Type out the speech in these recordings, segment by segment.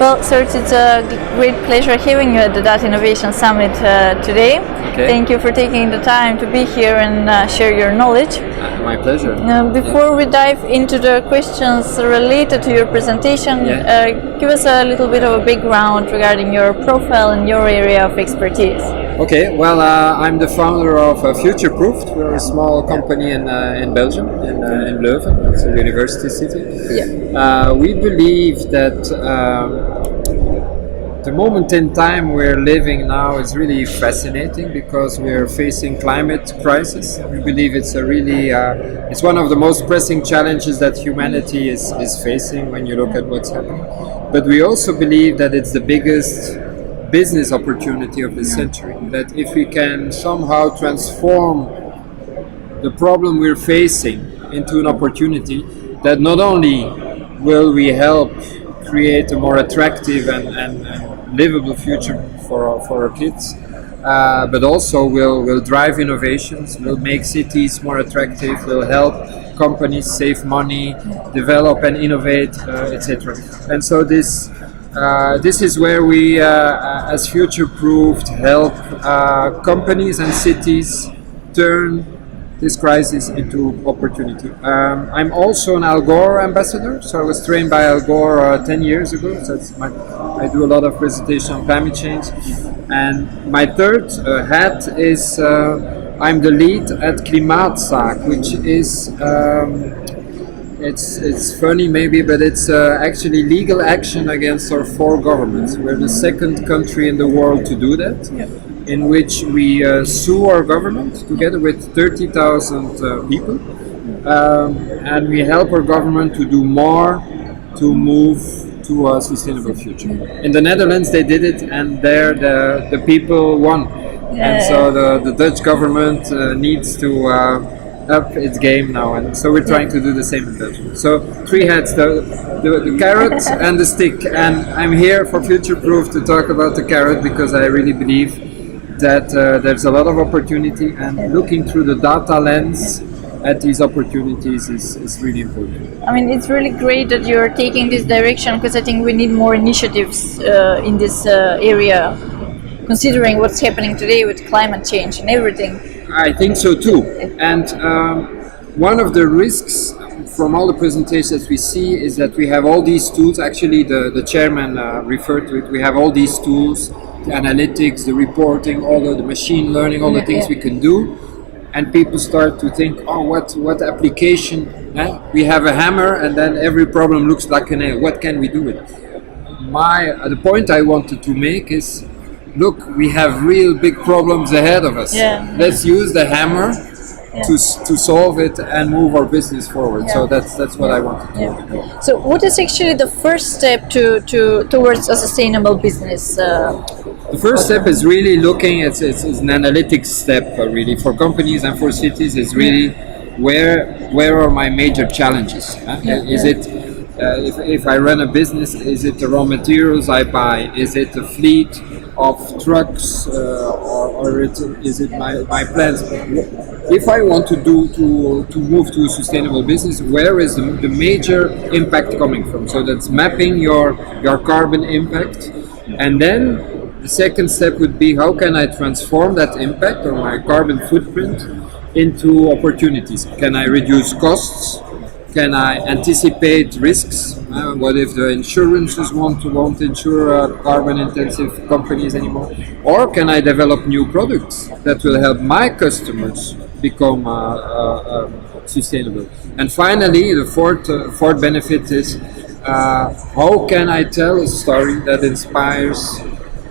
Well, Serge, it's a great pleasure having you at the Data Innovation Summit today. Okay. Thank you for taking the time to be here and share your knowledge. My pleasure. Before we dive into the questions related to your presentation, give us a little bit of a background regarding your profile and your area of expertise. Okay, well, I'm the founder of Futureproofed. We're a small company in Belgium, in Leuven. It's a university city. Yeah. We believe that the moment in time we're living now is really fascinating because we're facing climate crisis. We believe it's a really it's one of the most pressing challenges that humanity is facing when you look at what's happening. But we also believe that it's the biggest business opportunity of the century. That if we can somehow transform the problem we're facing into an opportunity, that not only will we help create a more attractive and livable future for our kids, but also will drive innovations, will make cities more attractive, will help companies save money, develop and innovate, etc. And so this is where we, as Futureproofed, help companies and cities turn this crisis into opportunity. I'm also an Al Gore ambassador, so I was trained by Al Gore 10 years ago. So I do a lot of presentation on climate change. And my third hat is I'm the lead at Klimaatzaak, which is it's funny maybe, but it's actually legal action against our 4 governments. We're the second country in the world to do that. Yeah. In which we sue our government together with 30,000 people, and we help our government to do more to move to a sustainable future. In the Netherlands they did it, and there the people won. And so the Dutch government needs to up its game now, and so we're trying to do the same in Belgium. So 3 hats, the carrot and the stick, and I'm here for Futureproof to talk about the carrot because I really believe that there's a lot of opportunity, and looking through the data lens at these opportunities is really important. I mean, it's really great that you're taking this direction because I think we need more initiatives in this area, considering what's happening today with climate change and everything. I think so too. And one of the risks from all the presentations we see is that we have all these tools. Actually, the chairman referred to it. We have all these tools, the analytics, the reporting, all the machine learning, all the things we can do, and people start to think, oh, what application? We have a hammer, and then every problem looks like a nail. What can we do with it? The point I wanted to make is, look, we have real big problems ahead of us. Let's use the hammer to solve it and move our business forward. So that's what I wanted to do. So what is actually the first step towards a sustainable business? The first step is really looking at it's an analytics step really for companies and for cities. Is really where are my major challenges? Is it if I run a business, is it the raw materials I buy? Is it the fleet of trucks, or is it my plants? If I want to move to a sustainable business, where is the major impact coming from? So that's mapping your carbon impact, and then the second step would be, how can I transform that impact or my carbon footprint into opportunities? Can I reduce costs? Can I anticipate risks? What if the insurances won't insure carbon-intensive companies anymore? Or can I develop new products that will help my customers become sustainable? And finally, the fourth benefit is, how can I tell a story that inspires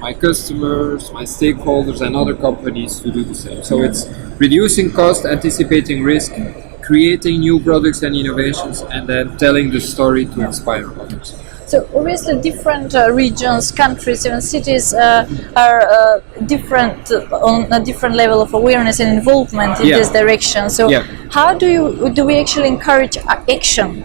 my customers, my stakeholders, and other companies to do the same? So it's reducing cost, anticipating risk, creating new products and innovations, and then telling the story to inspire others. So obviously different regions, countries, even cities are different on a different level of awareness and involvement in this direction. So how do we actually encourage action?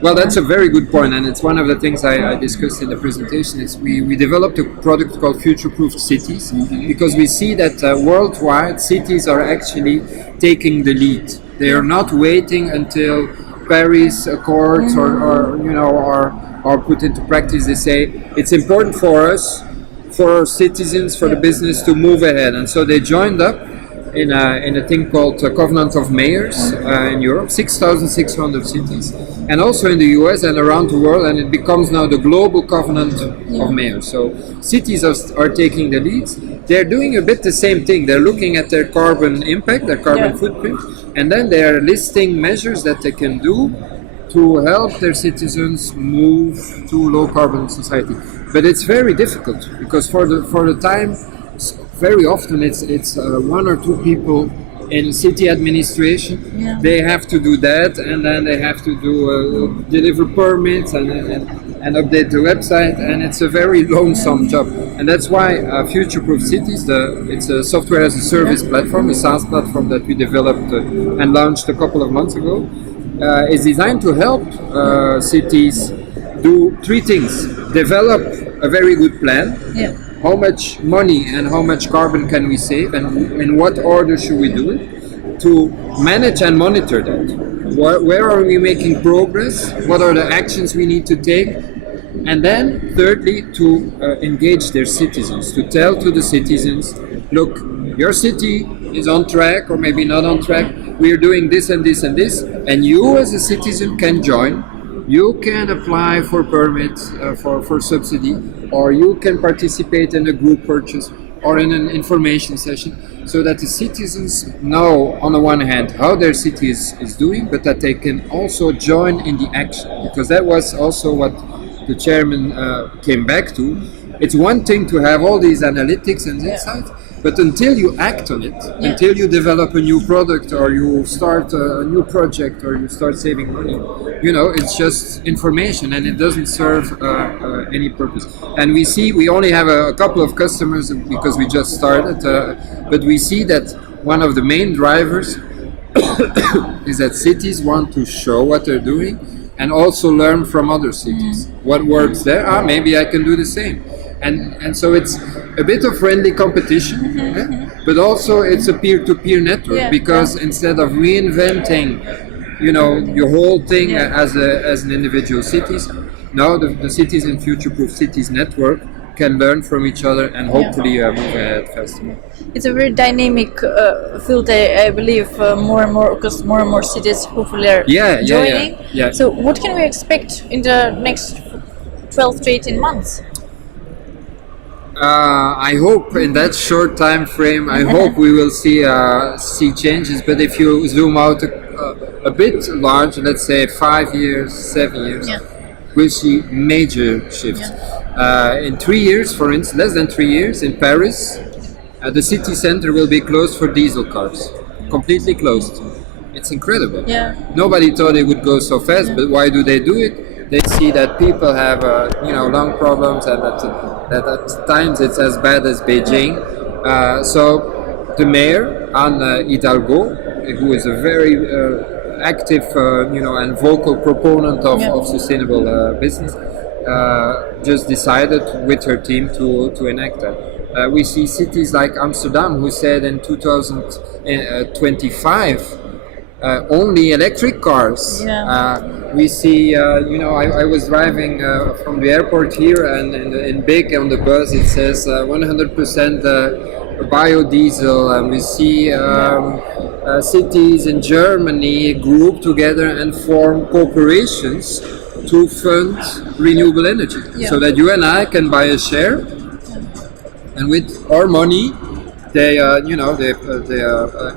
Well, that's a very good point, and it's one of the things I discussed in the presentation. Is we developed a product called Futureproofed Cities, because we see that worldwide cities are actually taking the lead. They are not waiting until Paris Accords or are put into practice, they say it's important for us, for our citizens, for the business to move ahead. And so they joined up in a thing called Covenant of Mayors in Europe, 6,600 cities, and also in the US and around the world, and it becomes now the global Covenant of Mayors. So cities are taking the leads. They're doing a bit the same thing. They're looking at their carbon impact, their carbon footprint, and then they are listing measures that they can do to help their citizens move to low carbon society. But it's very difficult because for the time, very often it's one or two people in city administration. They have to do that, and then they have to do deliver permits and update the website, and it's a very lonesome job. And that's why Futureproofed Cities, it's a software as a service platform, a SaaS platform that we developed and launched a couple of months ago, is designed to help cities do three things: develop a very good plan. How much money and how much carbon can we save, and in what order should we do it? To manage and monitor that. Where are we making progress? What are the actions we need to take? And then, thirdly, to engage their citizens, to tell to the citizens, look, your city is on track or maybe not on track. We are doing this and this and this, and you as a citizen can join. You can apply for permits for subsidy, or you can participate in a group purchase or in an information session, so that the citizens know, on the one hand, how their city is doing, but that they can also join in the action. Because that was also what the chairman came back to. It's one thing to have all these analytics and insights, but until you act on it, until you develop a new product or you start a new project or you start saving money, it's just information and it doesn't serve any purpose. And we only have a couple of customers because we just started, but we see that one of the main drivers is that cities want to show what they're doing and also learn from other cities. What works there? Maybe I can do the same. And so it's a bit of friendly competition, but also it's a peer-to-peer network, because instead of reinventing, your whole thing as an individual cities, now the cities in Futureproof Cities network can learn from each other and hopefully move ahead faster. It's a very dynamic field, I believe, more and more, because more and more cities hopefully are joining. So what can we expect in the next 12 to 18 months? I hope in that short time frame, I hope we will see changes. But if you zoom out a bit large, let's say 5 years, 7 years, we'll see major shifts. In 3 years, for instance, less than 3 years, in Paris, the city center will be closed for diesel cars, completely closed. It's incredible. Nobody thought it would go so fast, but why do they do it? They see that people have, lung problems, and that at times it's as bad as Beijing. So the mayor, Anne Hidalgo, who is a very active, and vocal proponent of sustainable business, just decided with her team to enact that. We see cities like Amsterdam, who said in 2025 only electric cars. We see, I was driving from the airport here, and in big on the bus it says 100% biodiesel, and we see cities in Germany group together and form corporations to fund renewable energy, so that you and I can buy a share, and with our money they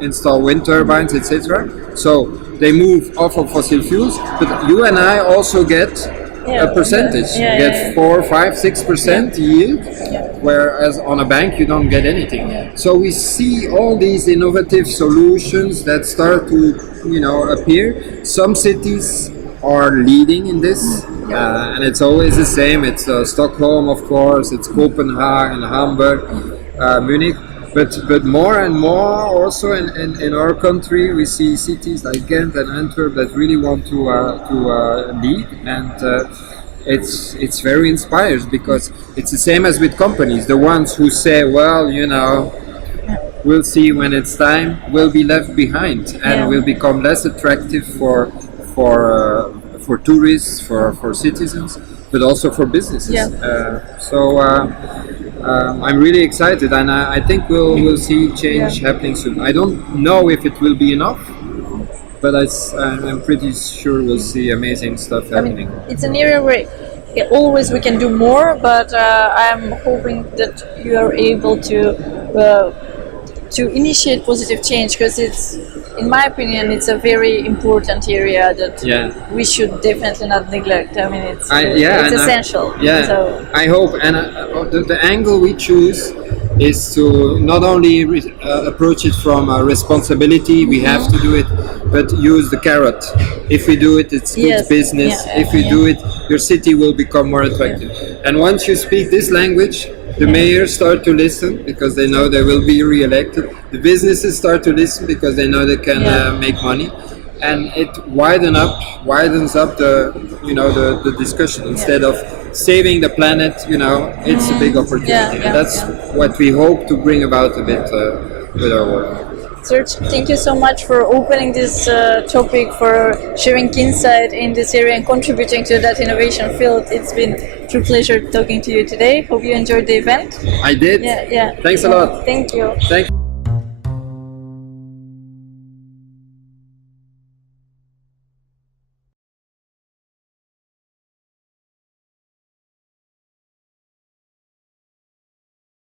install wind turbines, etc. So they move off of fossil fuels, but you and I also get a percentage. You get 4, 5, 6% yield, whereas on a bank you don't get anything. So we see all these innovative solutions that start to appear. Some cities are leading in this, and it's always the same. It's Stockholm, of course, it's Copenhagen, Hamburg, Munich. But more and more also in our country, we see cities like Ghent and Antwerp that really want to lead, and it's very inspiring, because it's the same as with companies. The ones who say, well, we'll see when it's time, will be left behind and will become less attractive for for tourists, for citizens, but also for businesses. I'm really excited, and I think we'll see change happening soon. I don't know if it will be enough, but I'm pretty sure we'll see amazing stuff happening. I mean, it's an area where always we can do more, but I'm hoping that you are able to initiate positive change, because it's, in my opinion, it's a very important area that we should definitely not neglect. I mean, it's essential. I hope, and the angle we choose is to not only approach it from a responsibility, we have to do it, but use the carrot. If we do it, it's good business. If we do it, your city will become more attractive. And once you speak this language, the mayors start to listen because they know they will be re-elected. The businesses start to listen because they know they can make money, and it widens up the discussion. Instead of saving the planet, it's a big opportunity. And that's what we hope to bring about a bit with our work. Serge, thank you so much for opening this topic, for sharing insight in this area and contributing to that innovation field. It's been a true pleasure talking to you today. Hope you enjoyed the event. I did. Thanks a lot. Thank you. Thank you.